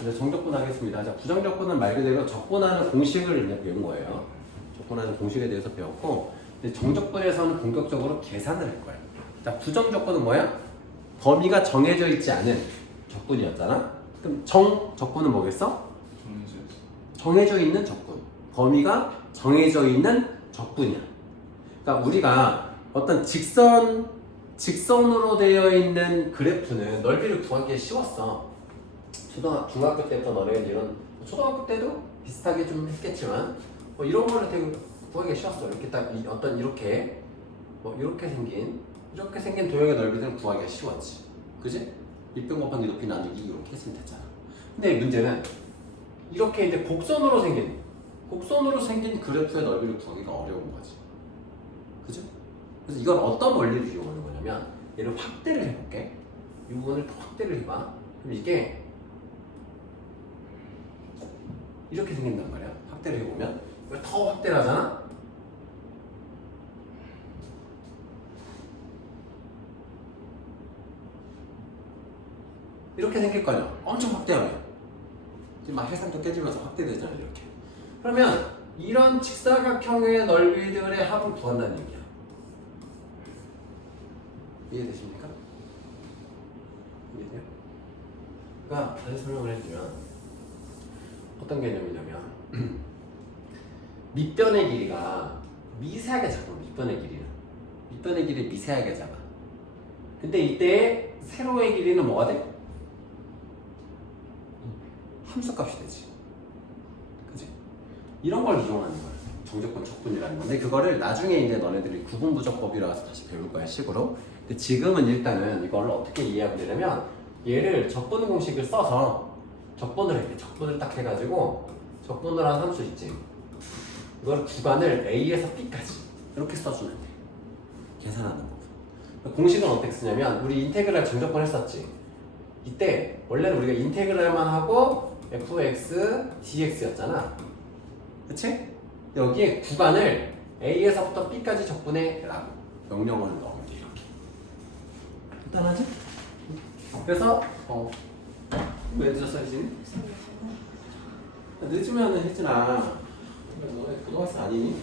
이제 정적분 하겠습니다. 자, 부정적분은 말 그대로 적분하는 공식을 이제 배운 거예요. 적분하는 공식에 대해서 배웠고, 이제 정적분에서는 본격적으로 계산을 할 거예요. 자, 부정적분은 뭐야? 범위가 정해져 있지 않은 적분이었잖아. 그럼 정적분은 뭐겠어? 정해져 있는 적분. 범위가 정해져 있는 적분이야. 그러니까 우리가 어떤 직선으로 되어 있는 그래프는 넓이를 구하기 쉬웠어. 중학교 때부터 너네는 이런, 초등학교 때도 비슷하게 좀 했겠지만, 뭐 이런 거를 되게 구하기 쉬웠어. 이렇게 딱 어떤 이렇게 이렇게 생긴 도형의 넓이들은 구하기가 쉬웠지. 그지? 밑변 곱하기 높이 나누기 이렇게 했으면 됐잖아. 근데 문제는 이렇게 이제 곡선으로 생긴 그래프의 넓이를 구하기가 어려운 거지. 그죠? 그래서 이건 어떤 원리를 이용하는 거냐면, 얘를 확대를 해볼게. 이 부분을 더 확대를 해봐. 그럼 이게 이렇게 생긴단 말이야. 확대를 해보면 이걸 더 확대를 하잖아. 이렇게 생길 거 아니야. 엄청 확대하면 지금 막 해상도 깨지면서 확대되잖아. 이렇게. 그러면 이런 직사각형의 넓이들의 합을 구한다는 얘기야. 이해되십니까? 이해돼요? 그러니까 다시 설명을 해주면 어떤 개념이냐면 밑변의 길이가 미세하게 작아. 밑변의 길이 미세하게 작아. 근데 이때 세로의 길이는 뭐가 돼? 함수값이 되지. 그치? 이런 걸 이용하는 거야. 정적분, 적분이라는 건데, 그거를 나중에 이제 너네들이 구분부적법이라서 다시 배울 거야, 식으로. 근데 지금은 일단은 이걸 어떻게 이해하면 되냐면, 얘를 적분 공식을 써서 적분을 해. 적분을 딱 해가지고 적분을 한 함수 있지. 이걸 구간을 A에서 B까지 이렇게 써주면 돼. 계산하는 부분. 공식은 어떻게 쓰냐면, 우리 인테그랄 정적분 했었지. 이때 원래는 우리가 인테그랄만 하고 fx dx였잖아. 그치? 여기에 구간을 A에서부터 B까지 적분해 라고 명령어를 넣으면 돼. 이렇게 간단하지? 그래서 왜 늦었어야지? 늦으면 혜진아, 너네 고등학생 아니니?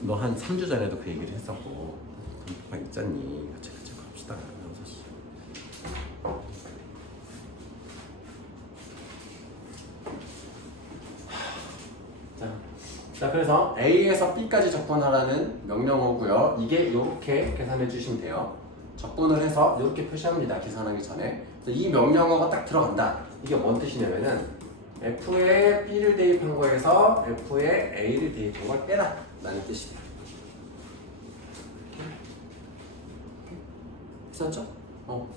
너 한 3주 전에도 그 얘기를 했었고, 그런 있잖니. 그치 갑시다. 6시. 자, 그래서 A에서 B까지 적분하라는 명령어고요. 이게 이렇게 계산해 주시면 돼요. 적분을 해서 이렇게 표시합니다. 계산하기 전에. 이 명령어가 딱 들어간다. 이게 뭔 뜻이냐면은 F에 B를 대입한 거에서 F에 A를 대입한 걸 빼라 라는 뜻이다. 괜찮죠?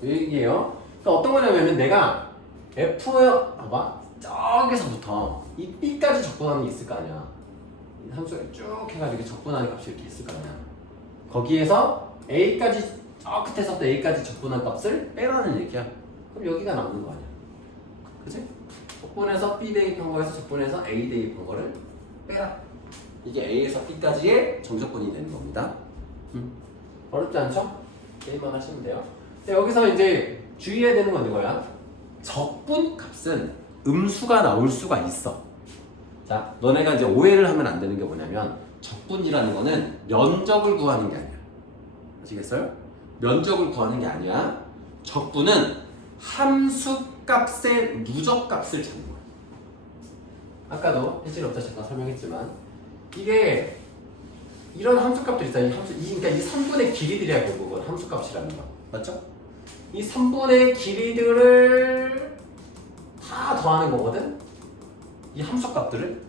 이 얘기예요. 그러니까 어떤 거냐면 내가 F에 봐봐. 저기서부터 이 B까지 적분하는 게 있을 거 아니야. 함수가 쭉 해가지고 적분하는 값이 이렇게 있을 거 아니야. 거기에서 A까지, 저 끝에서부터 A까지 적분한 값을 빼라는 얘기야. 그럼 여기가 남는 거 아니야. 그치? 적분해서 B 대입한 거에서 적분해서 A 대입한 거를 빼라. 이게 A에서 B까지의 정적분이 되는 겁니다. 어렵지 않죠? 게임만 하시면 돼요. 근데 여기서 이제 주의해야 되는 건 이거야. 적분 값은 음수가 나올 수가 있어. 자, 너네가 이제 오해를 하면 안 되는 게 뭐냐면, 적분이라는 거는 면적을 구하는 게 아니야. 아시겠어요? 면적을 구하는 게 아니야. 적분은 함수값의 누적값을 찾는 거야. 아까도 혜진이 없다 잠깐 설명했지만, 이게 이런 함수값들 있잖아. 그러니까 이 3분의 길이들이야. 결국은 함수값이라는 거. 맞죠? 이 3분의 길이들을 다 더하는 거거든? 이 함수값들을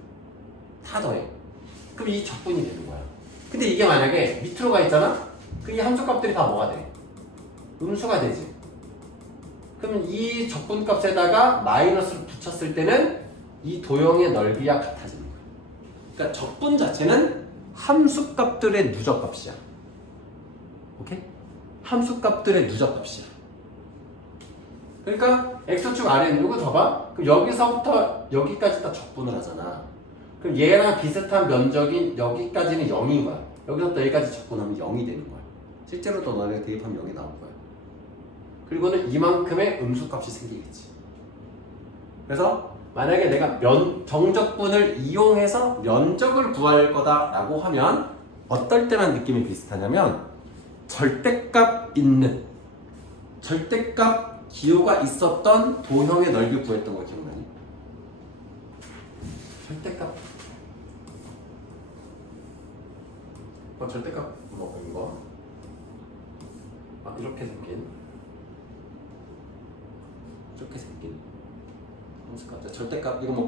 다 더해. 그럼 이 적분이 되는 거야. 근데 이게 만약에 밑으로 가 있잖아? 그럼 이 함수값들이 다 뭐가 돼? 음수가 되지. 그러면 이 적분값에다가 마이너스를 붙였을 때는 이 도형의 넓이와 같아지는 거야. 그러니까 적분 자체는 함수값들의 누적값이야. 오케이? 함수값들의 누적값이야. 그러니까 x축 아래는 이거 봐봐. 그럼 여기서부터 여기까지 다 적분을 하잖아. 그럼 얘랑 비슷한 면적인 여기까지는 0인 거야. 여기서부터 여기까지 적분하면 0이 되는 거야. 실제로도 너네 대입하면 0이 나올 거야. 그리고는 이만큼의 음수값이 생기겠지. 그래서 만약에 내가 정적분을 이용해서 면적을 구할 거다라고 하면 어떨 때만 느낌이 비슷하냐면 절대값 기호가 있었던 도형의 넓이 구했던 거 기억나니? 절대값 뭐 이거 이렇게 생긴 함수값. 절대값 이거 뭐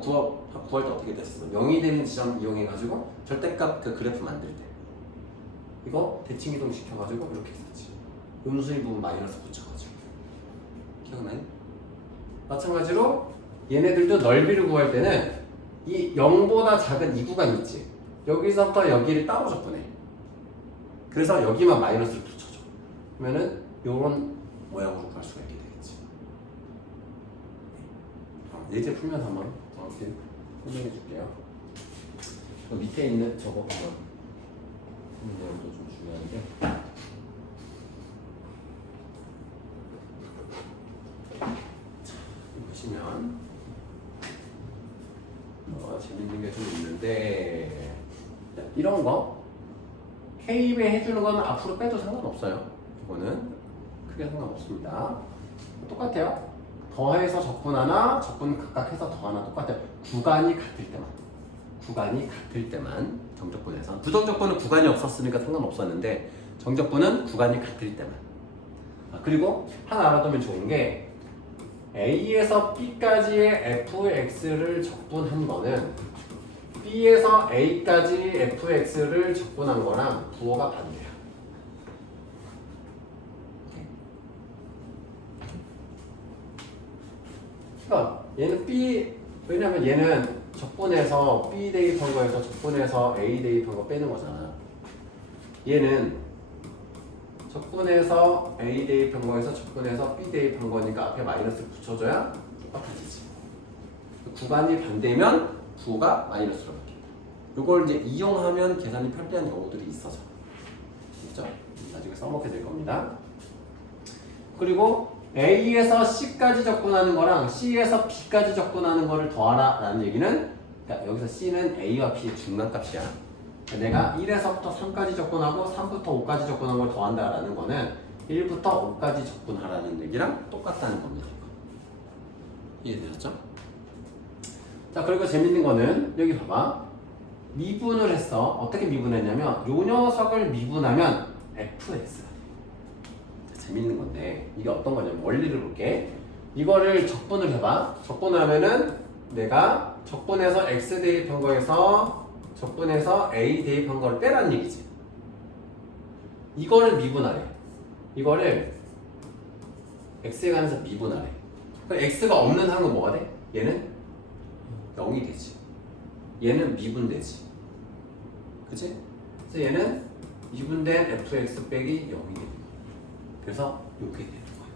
구할 때 어떻게 됐어? 0이 되는 지점 이용해가지고 절대값 그 그래프 만들 때 이거 대칭이동 시켜가지고 이렇게 했었지. 음수의 부분 마이너스 붙여가지고 기억나니? 마찬가지로 얘네들도 넓이를 구할 때는 이 0보다 작은 이 구간이 있지. 여기서부터 여기를 따로 접근해. 그래서 여기만 마이너스를 붙여줘. 그러면은 요런 모양으로 구할 수가 있게 되겠지. 예제 풀면서 한번 정확히 설명해 줄게요. 밑에 있는 저거 한번 내용도 좀 중요한데. 보시면 재밌는 게 좀 있는데 이런 거 K배 해주는 건 앞으로 빼도 상관없어요. 이거는 크게 상관없습니다. 똑같아요. 더해서 적분 하나, 적분 각각 해서 더하나 똑같아요. 구간이 같을 때만 정적분에서 부정적분은 구간이 없었으니까 상관없었는데 정적분은 구간이 같을 때만. 그리고 하나 알아두면 좋은 게 A에서 B까지의 fx를 적분한 거는 B에서 A까지 fx를 적분한 거랑 부호가 반대야. 그러니까 얘는 B, 왜냐면 얘는 적분해서 B 대입한 거에서 적분해서 A 대입한 거 빼는 거잖아. 얘는 적분해서 A 대입한 거에서 적분해서 B 대입한 거니까 앞에 마이너스 붙여줘야 똑같아지지. 구간이 반대면 부호가 마이너스로 바뀐다. 이걸 이제 이용하면 계산이 편리한 경우들이 있어서. 진짜 나중에 써먹게 될 겁니다. 그리고 A에서 C까지 적분하는 거랑 C에서 B까지 적분하는 거를 더하라 라는 얘기는, 그러니까 여기서 C는 A와 B의 중간값이야. 내가 1에서부터 3까지 적분하고 3부터 5까지 적분한 걸 더한다 라는 거는 1부터 5까지 적분하라는 얘기랑 똑같다는 겁니다. 이해되셨죠? 자, 그리고 재밌는 거는 여기 봐봐. 미분을 했어. 어떻게 미분했냐면 요 녀석을 미분하면 fx. 재밌는 건데 이게 어떤 거냐면 원리를 볼게. 이거를 적분을 해봐. 적분을 하면은 내가 적분해서 x 대입한 거에서 적분해서 a 대입한 거를 빼라는 얘기지. 이거를 미분하래. 이거를 x에 관해서 미분하래. 그럼 x가 없는 항은 뭐가 돼? 얘는 0이 되지. 얘는 미분되지. 그치? 그래서 얘는 미분된 fx 빼기 0이 되는 거야. 그래서 이렇게 되는 거야.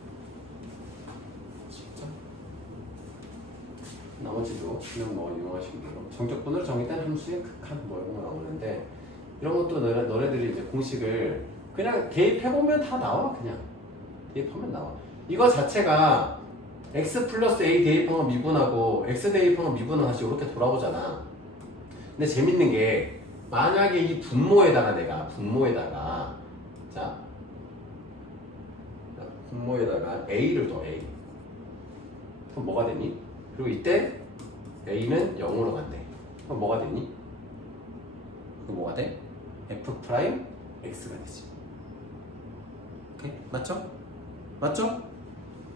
진짜? 나머지도 그냥 뭐 이용하시면 돼요. 정적분으로 정의된 함수의 극한 뭐 이런 거 나오는데 이런 것도 너네들이 이제 공식을 그냥 대입해보면 다 나와. 그냥 대입하면 나와. 이거 자체가 x 플러스 a 대입한 거 미분하고 x 대입한 거 미분은 다시 이렇게 돌아오잖아. 근데 재밌는 게 만약에 이 분모에다가 내가 자 분모에다가 a를 더 a 그럼 뭐가 되니? 그리고 이때 a는 0으로 간대. 그럼 뭐가 되니? 그럼 뭐가 돼? f 프라임 x가 되지. 오케이? 맞죠? 맞죠?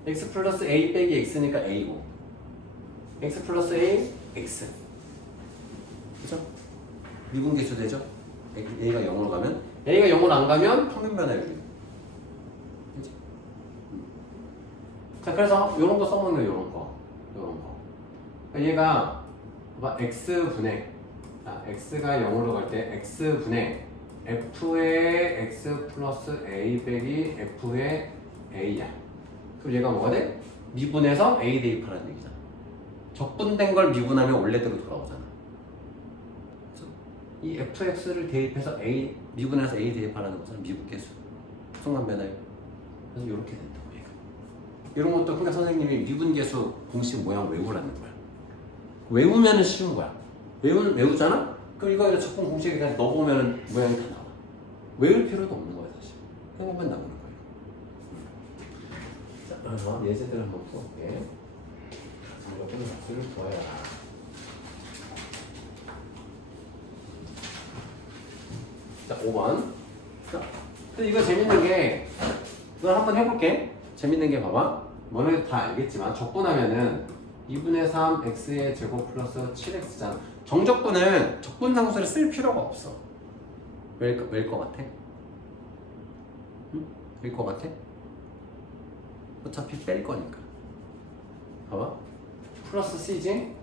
x 플러스 a 빼기 x니까 a고 x 플러스 a x. 그죠? 미분계수 되죠? a가 0으로 가면 a가 0으로 안 가면 평면 변화율이. 그죠? 자, 그래서 요런 거 써먹는 거예요. 요런 거. 그러니까 얘가 봐봐. x분의 x가 0으로 갈 때 x분의 f의 x 플러스 a 빼기 f의 a야. 그럼 얘가 뭐가 돼? 미분해서 a 대입하라는 얘기잖아. 적분된 걸 미분하면 원래대로 돌아오잖아. 그래서 이 fx를 대입해서 미분해서 a 대입하라는 것은 미분계수, 속만 변화율. 그래서 이렇게 된다고 얘가. 이런 것도 그러니까 선생님이 미분계수 공식 모양 외우라는 거야. 외우면은 쉬운 거야. 외우잖아? 그럼 이거 적분 공식에 그냥 넣어보면 모양이 다 나와. 외울 필요도 없는 거야 사실. 해보면 나오는 거예요. 자, 그래서 예제들 한번 풀어볼게. 정적분의 박수를 구해라. 자, 5번. 자, 근데 이거 재밌는 게, 이걸 한번 해볼게. 재밌는 게 봐봐. 너네도 다 알겠지만, 적분하면은 2분의 3 x의 제곱 플러스 7x잖아. 정적분은 적분상수를 쓸 필요가 없어. 왜일 것 같아? 응? 왜일 것 같아? 어차피 뺄 거니까. 봐봐. 플러스 c지?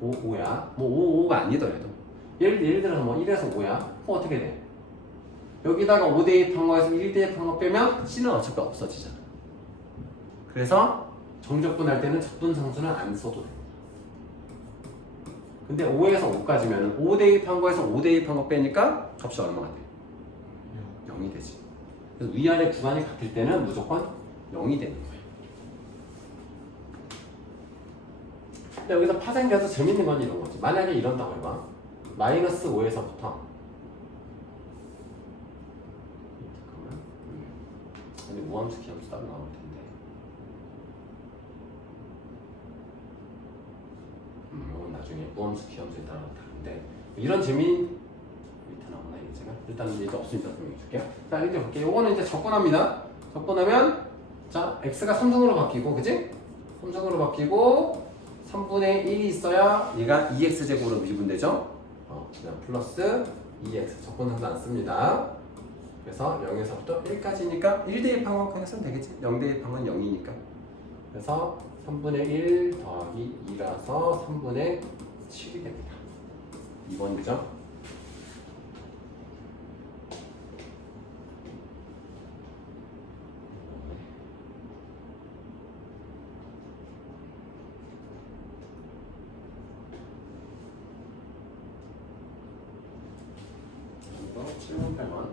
5야. 뭐 5가 아니더라도. 예를 들어서 뭐 1에서 5야. 그럼 어떻게 돼? 여기다가 5 대입한 거에서 1 대입한 거 빼면 c는 어차피 없어지잖아. 그래서 정적분할 때는 적분상수는 안 써도 돼. 근데 5에서 5까지면 5 대입한 거에서 5 대입한 거 빼니까 값이 얼마가 돼? 0이 되지. 그래서 위아래 구간이 같을 때는 무조건 0이 되는 거야. 근데 여기서 파생돼서 재밌는 건 이런 거지. 만약에 이런다고 해봐. 마이너스 5에서부터 잠깐만. 근데 무함수 기함수 따로 나올 텐데. 이건 나중에 무함수 기함수에 따라 다른데 이런 재미 밑에 나오나 예제가? 일단 예제 없으니까 설명해 줄게요. 자 이제 볼게요. 요거는 이제 적분합니다. 적분하면 자 x가 3승으로 바뀌고 그지? 3승으로 바뀌고 3분의 1이 있어야 얘가 2x제곱으로 미분되죠? 그냥 플러스 2x 적분상수 안 씁니다. 그래서 0에서부터 1까지니까 1 대입한 건 그냥 쓰면 되겠지? 0 대입한 건 0이니까. 그래서 3분의 1 더하기 2라서 3분의 7이 됩니다. 2번이죠? 이거 7번 8번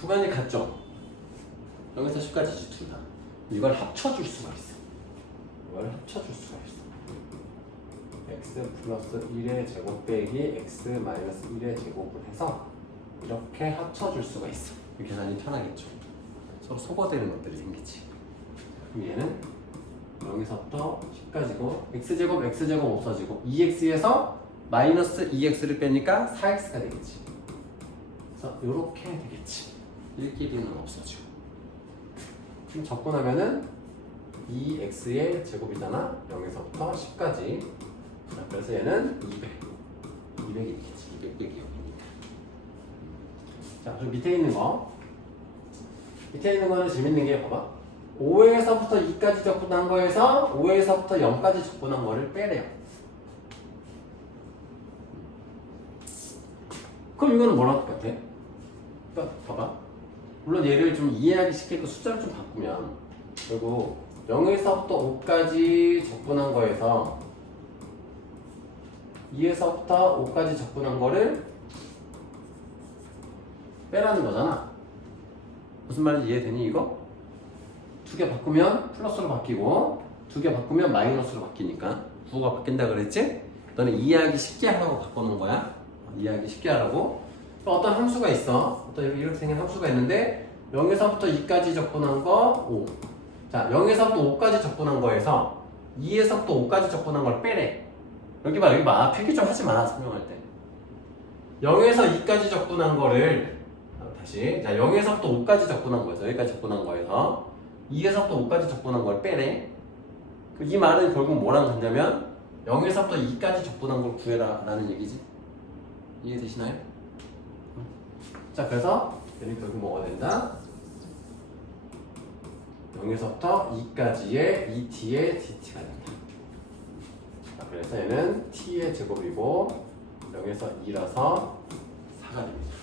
구간이 같죠? 여기서 10까지 둘 다. 이걸 합쳐줄 수가 있어. 이걸 합쳐줄 수가 있어. x 플러스 1의 제곱 빼기 x 마이너스 1의 제곱을 해서 이렇게 합쳐줄 수가 있어. 이 계산이 편하겠죠. 서로 소거되는 것들이 생기지. 그럼 얘는 0에서부터 10까지고 x제곱 없어지고 2x에서 마이너스 2x를 빼니까 4x가 되겠지. 그래서 이렇게 되겠지. 1끼리는 없어지고. 그럼 적분하면은 2x의 제곱이잖아. 0에서부터 10까지. 그래서 얘는 200이 되겠지. 200 빼기 0이니까. 자, 그리고 밑에 있는 거. 밑에 있는 거는 재밌는 게 봐봐. 5에서부터 2까지 적분한 거에서 5에서부터 0까지 적분한 거를 빼래요. 그럼 이거는 뭐랑 똑같아? 그러니까 봐봐. 물론 얘를 좀 이해하기 쉽게 숫자를 좀 바꾸면 결국 0에서부터 5까지 적분한 거에서 2에서부터 5까지 적분한 거를 빼라는 거잖아. 무슨 말인지 이해되니 이거? 두 개 바꾸면 플러스로 바뀌고 두 개 바꾸면 마이너스로 바뀌니까 부호가 바뀐다 그랬지? 너는 이해하기 쉽게 하라고 바꿔놓은 거야. 이해하기 쉽게 하라고. 어떤 함수가 있어. 어떤 이렇게 생긴 함수가 있는데 0에서부터 2까지 적분한 거 5. 자, 0에서부터 5까지 적분한 거에서 2에서부터 5까지 적분한 걸 빼래. 여기 봐. 필기 좀 하지 마. 설명할 때. 0에서 2까지 적분한 거를 다시. 자, 0에서부터 5까지 적분한 거에서 여기까지 적분한 거에서 2에서부터 5까지 적분한 걸 빼래. 이 말은 결국 뭐랑 같냐면 0에서부터 2까지 적분한 걸 구해라 라는 얘기지. 이해되시나요? 자, 그래서 얘는 결국 뭐가 된다? 0에서부터 2까지의 2t의 dt가 된다. 자, 그래서 얘는 t의 제곱이고 0에서 2라서 4가 됩니다.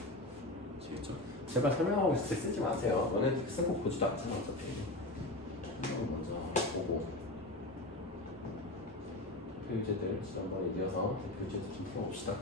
아시겠죠? 제발 설명하고 있을 때 쓰지 마세요. 너네 쓴 거 보지도 않잖아. 어차피. 먼저 보고 대표유제들 지난번에 이어서 대표유제들 좀 풀어봅시다.